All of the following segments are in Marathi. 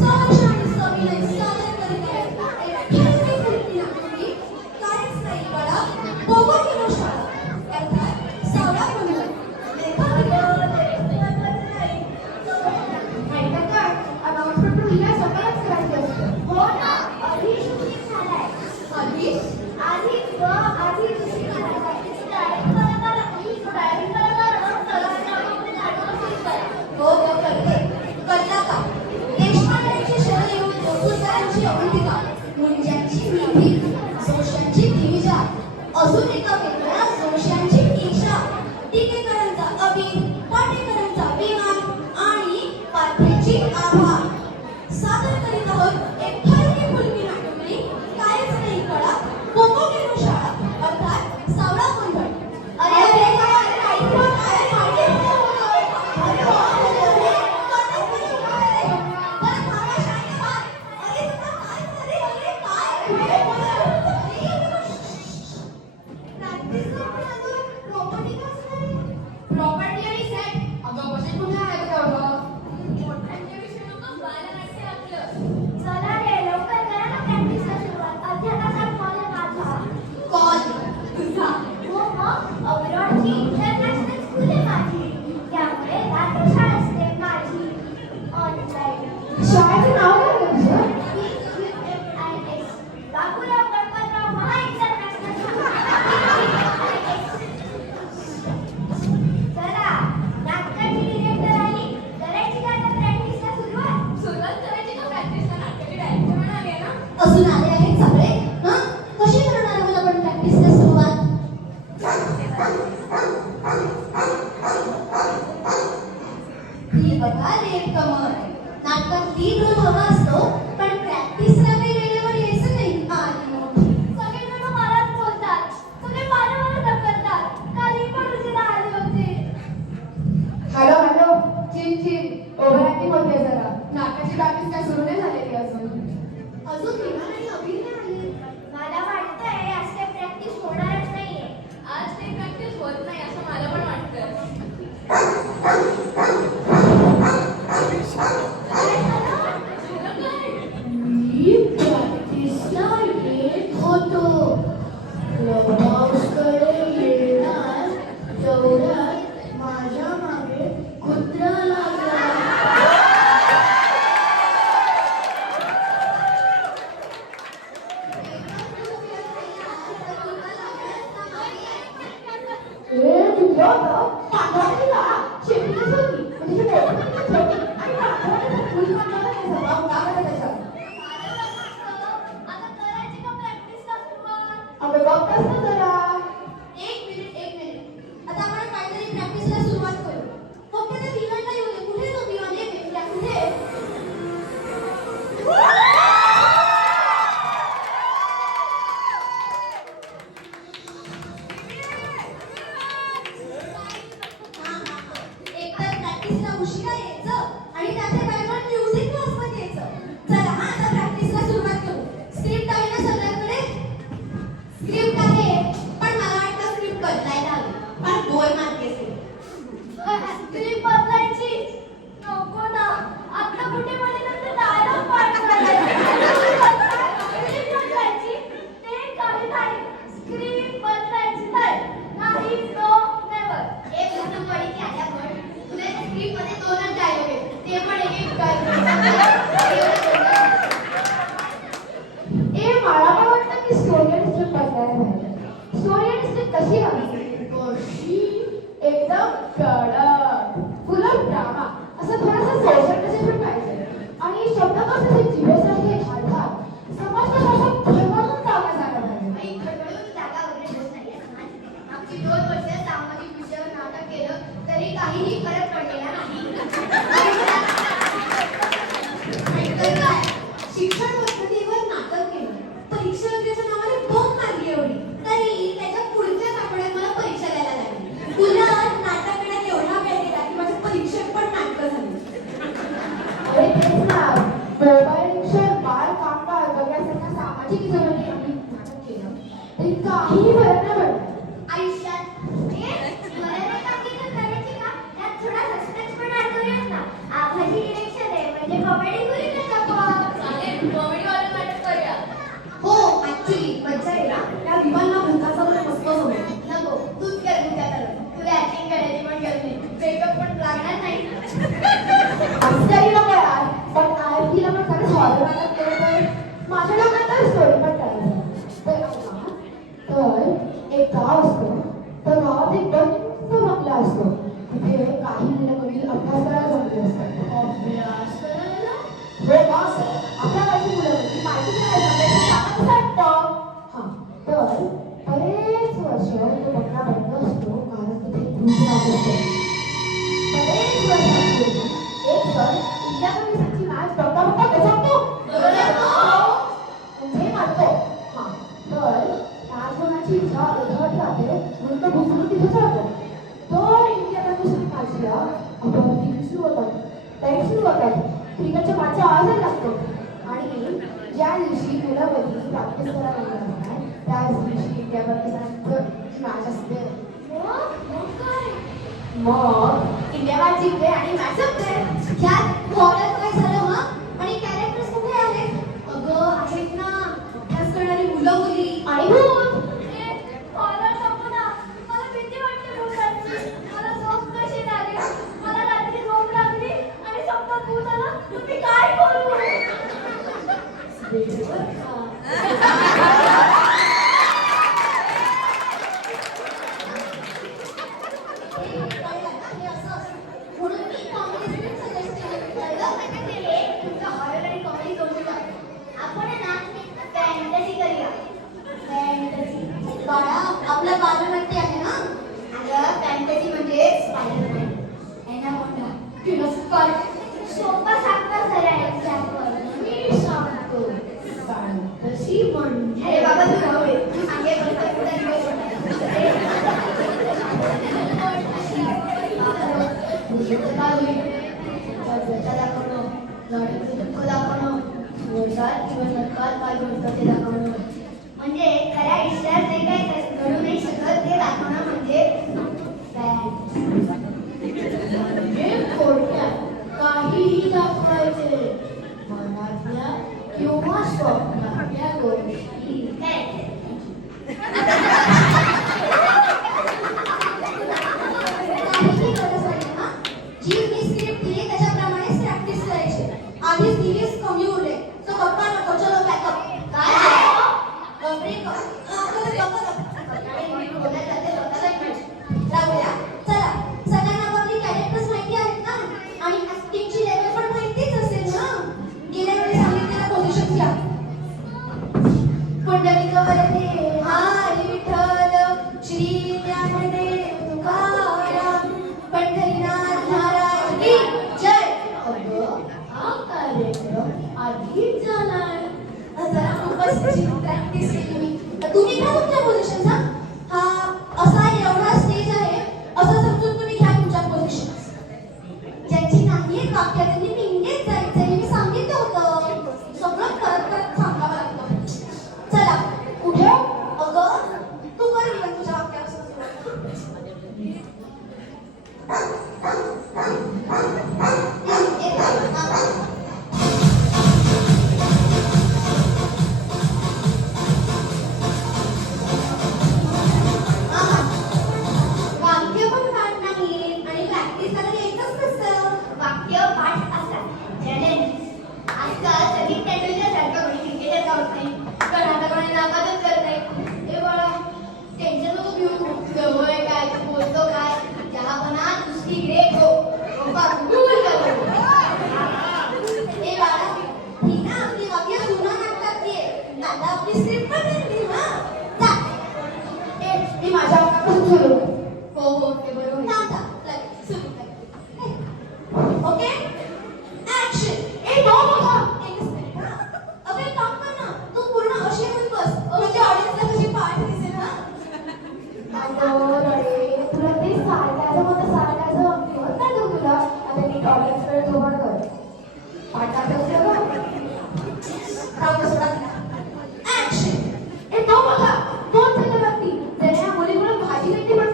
सहर्ष आणि सविनय सादर करीत आहे एक ठरलेली कृती नाट्यगृही कायच नाही कळा पोगो हिरो शाळा अर्थात सावळा गोंधळ अजून एका वेगळ्या जोशांची ईशा टीकेकरांचा अबीर पाटेकरांचा विमान आणि पाठीची आभा सादर करीत आहोत एक ठरलेली मुलगी नाट्यगृही कायच नाही कळा पोगो हिरो शाळा अर्थात सावळा गोंधळ अरे अरे अजून आले आहेत सगळे कशी करणार आहोत आपण प्रॅक्टिसला सुरुवात ही बघा रेड कमर नाटकात लीड रोल हवा असतो पण प्रॅक्टिसला काही वेळेवर यायचं नाही आली मोठी सगळे जण मलाच बोलतात सगळे मला ढकलतात काली पण उशिरा आले होते हॅलो हॅलो चिन चिन ओव्हर ऍक्टिंग होते जरा नाटकाची प्रॅक्टिस काय सुरू नाही झालेली अजून विमान आणि अभिनय आले मला वाटतंय आज काही प्रॅक्टिस होणारच नाहीये आज ते प्रॅक्टिस होत नाही असं मला पण वाटतं मी प्रॅक्टिसला येत होतो क्लबहाऊसकडे येणार तेवढ्यात माझ्या मागे कुत्रा लागला एक मिनिट आता आपण काहीतरी प्रॅक्टिसला सुरुवात करू फक्त त्या विमानला येऊ दे कुठे तो विमान आहे कुठे एकतर प्रॅक्टिसला उशिरा यायचं आणि त्याच्या बॅकग्राऊंड म्युझिक वाजवत यायचं चला आता प्रॅक्टिसला सुरुवात करू स्क्रिप्ट आहे ना सगळ्यांकडे स्क्रिप्ट आहे पण मला वाटतं स्क्रिप्ट बदलायला हवी पण 2 मार्क स्क्रिप्ट बदलायची नको ना आता कुठे म्हणे तर डायलॉग पाठ स्क्रिप्ट बदलायची ते काही नाही स्क्रिप्ट बदलायची नाही नो नेवर एक लग्न पडीची आल्या पण तुला स्क्रिप्ट मध्ये 2च डायलॉग आहेत ते पण एक डायलॉग मला पण वाटतं की स्टोरी आणि स्क्रिप्ट बदलायला पाहिजे स्टोरी आणि स्क्रिप्ट कशी हवी कशी एकदम कडक फुल ऑफ ड्रामा असं थोडंसं सोशल मेसेज पण पाहिजे आणि शब्दकोश असे जिभेसारखे घालतात समाज भाषा भरभरून कामात झाला पाहिजे खडबडून जागा वगैरे होत नाहीये आमची 2 वर्ष सामाजिक विषयावर नाटक केलं तरी काहीही फरक पडलेला नाही तर काय शिक्षण पद्धतीवर नाटक केलं परीक्षा वगैरेच्या नावाने बॉम्ब मारली एवढी तरी त्याच्या पुढच्याच आठवड्यात मला परीक्षा द्यायला लागली तुला नाटक करण्यात एवढा वेळ गेला की माझ्या परीक्षेत पण नाटकं झाली अरे तेच ना मोबाईल शिक्षण बाळ कामगार वगैरे सामाजिक विषयावरती आम्ही नाटक केलं तरी काहीही फरक नाही पडला आयुष्यात मला नाही काकी करायची का त्यात थोडा सस्पेन्स पण ऍड करूयात ना आभाजी डिरेक्शन आहे म्हणजे कॉमेडी करूया हॉरर नाटक केलं तर माझ्या डोक्यात तर स्टोरी पण करायचं. तर ऐका, तर एक गाव असतं. त्या गावात एक बंद बंगला असतो. तिथे काही मुलं कधी अभ्यास करायला जमले असतात. अभ्यास करायला? हो का सर, आपल्या गावची मुलं कधी माहिती करायला जमले तर कसं वाटतं? हां, तर बरेच वर्ष तो बंगला बंद असतो कारण तिथे भूत राहत असतो. बरेच वर्षांपूर्वी एक सण इंडिया पोलिसांची मॅच बघता बघता बसवतो. म्हणजे मारतो. हां, तर राजभवनाची इच्छा उधळत राहते म्हणून तो भुसरून तिथेच राहतो. तर इंडिया पोलिसांची मॅचला आपण टीव्ही सुरू होतात. लाईट सुरू होतात. क्रिकेटच्या मॅचचा आवाज लागतो. आणि ज्या दिवशी मुलांमध्ये प्रॅक्टिस करायला लागणार त्याच दिवशी इंडिया पाकिस्तानचं मॅच असते. मग काय? मग इंडिया मॅच जिंकते आणि मॅच संपते. ह्यात हॉरर काय झालं हा? आणि कॅरेक्टर्स कुठे आहेत? अगं आहेत ना, अभ्यास करणारी मुलं मुली आणि भूत. हॉरर नको ना, मला भीती वाटते भूतांची. मला झोप कशी लागेल? मला रात्री झोप लागली आणि समोर भूत आला तर मी काय करू? हे असं असतं. म्हणून मी comedy script suggest केली. कळलं? तुमचा हॉरर आणि कॉमेडी जोडून आपण आहे ना फॅन्टसी करूया. फॅन्टसी बाळा, आपलं बालनाट्य आहे ना? अगं फॅन्टसी म्हणजे स्पायडरमॅन, एनाकोंडा, किडोस्कर. सोपा सांगता खरं एक्झाम्पल मी सांगतो. फॅन्टसी म्हणजे अरे बाबा तू राहू दे, तू सांगे बरोबर पुढे दिवस म्हणजे खऱ्या आयुष्यात जे काही घडू नाही शकत ते दाखवणं म्हणजे काहीही दाखवायचे मनातल्या किंवा स्वप्नातल्या गोष्टी. काहीही गरज नाही हा. जी मी स्क्रिप्ट दिली त्याच्याप्रमाणेच प्रॅक्टिस करायची. आधीच दिलीस कमी उरले. सो गप्पा नको, चलो बॅकअप. राहूया. चला, सगळ्यांना आपली कॅरेक्टर्स माहिती आहेत ना? आणि ऍक्टिंगची लेवल पण माहितीच असेल ना? गेल्या वेळी सांगितलेल्या पोझिशन घ्या. पुंडलिक वरदे हरी विठ्ठल श्री ज्ञानदेव तुकाराम पंढरीनाथ महाराज की जय. अगं, हा कार्यक्रम आधीच झालाय. जरा उपस्थितीची प्रॅक्टिस केली मी. तुम्ही घ्या तुमच्या पोझिशन. हा असा एवढा स्टेज आहे असं समजून तुम्ही घ्या तुमच्या पोझिशन. ज्यांची नाही आहेत वाक्य त्यांनी निंगेत जायचं हे मी सांगितलं होतं. सगळं करत करत सांगावं लागतं. चला कुठे? अगं तू कर विलन तुझ्या वाक्यापासून वाक्य पण पाठ नाही आणि प्रॅक्टिस करायला येतच नसतं. वाक्य पाठ असतात. चॅलेंज आजकाल सचिन तेंडुलकर सारखं कोणी क्रिकेटर जात नाही, पण आता कोणी नाबादच करत नाही. हे बाळा टेन्शन नको घेऊ. जवळ काय तू बोलतो काय चहापणा दुसरीकडे गो कूल करू. ए बाळा, ही ना आपली वाक्य जुना नाटकातली आहे. आता आपली स्क्रिप्ट पण वेगळी ना. जा. ए, मी माझ्या वाक्यापासून सुरू करते. हो हो ते बरोबर. थांब थांब. लगेच सुरू कर. ओके? ऍक्शन. ए, नो बघा. एकच मिनिट हा. अगं एक काम कर ना. तू पूर्ण अशी होऊन बस. म्हणजे ऑडियन्सला कशी पाठ दिसेल ना. अगं रे, तुला ते सारख्याचं होतं सारख्याचं होत नाही गं तुला. आता नीट ऑडियन्सकडे थोबाड कर. पाठाचं असं बघ. राहू दे, सोडा तिला. ऍक्शन. ए, तो बघा. तोच आहे व्यक्ती. त्याने या मुलीकडून भाजी घेतली पण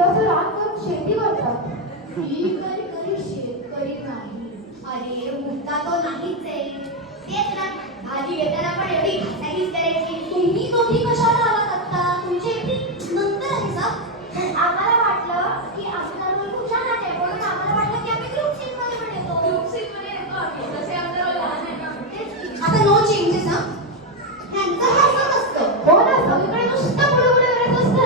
असं रान करून शेती करतात. ही कधी शेतकरी नाही. अरे मुद्दा तो नाहीच आहे. तेच ना, भाजी घेताना पण एवढी घासाघीस करायची. तुम्ही दोघी कशाला आलात आता? तुमची एकटी नंतर आहे का? आम्हाला वाटलं की आमचा रोल खूप छान आहे, म्हणून आम्हाला वाटलं की आम्ही ग्रुप सीन मध्ये पण येतो. ग्रुप सीटमध्ये येतो आम्ही. जसे आमचं रोल लहान आहे ना. तेच की. आता नो चेंजेस हा. ह्यांचं हसत असतं. हो ना, सगळीकडे नुसतं पुढे पुढे करायचं असतं.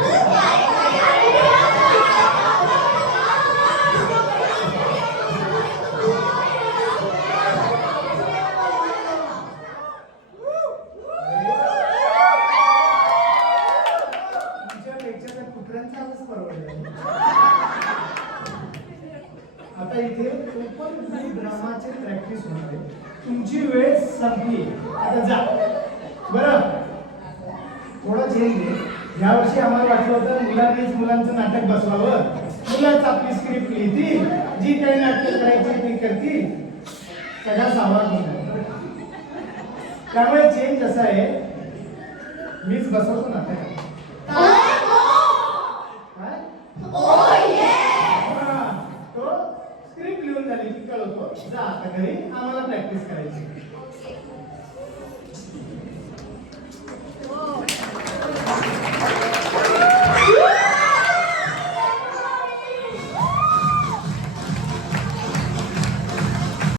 तुमच्यापेक्षा त्या कुत्र्यांचा आवाज परवडला. आता इथे ओपन ड्रामाची प्रॅक्टिस होणार आहे. तुमची वेळ संपली. आता जा. बरं, थोडा चेंज आहे. यावर्षी आम्हाला वाटलं होतं मुलांनीच मुलांचं नाटक बसवावं. मुलंच आपली स्क्रिप्ट लिहिती, जी काही नाटक करायची ती करती, सगळा सावा होणार. त्यामुळे चेंज असा आहे, मीच बसवतो नाटक. काय? हा, तो स्क्रिप्ट लिहून झाली की कळवतो. जा आता घरी, आम्हाला प्रॅक्टिस करायची.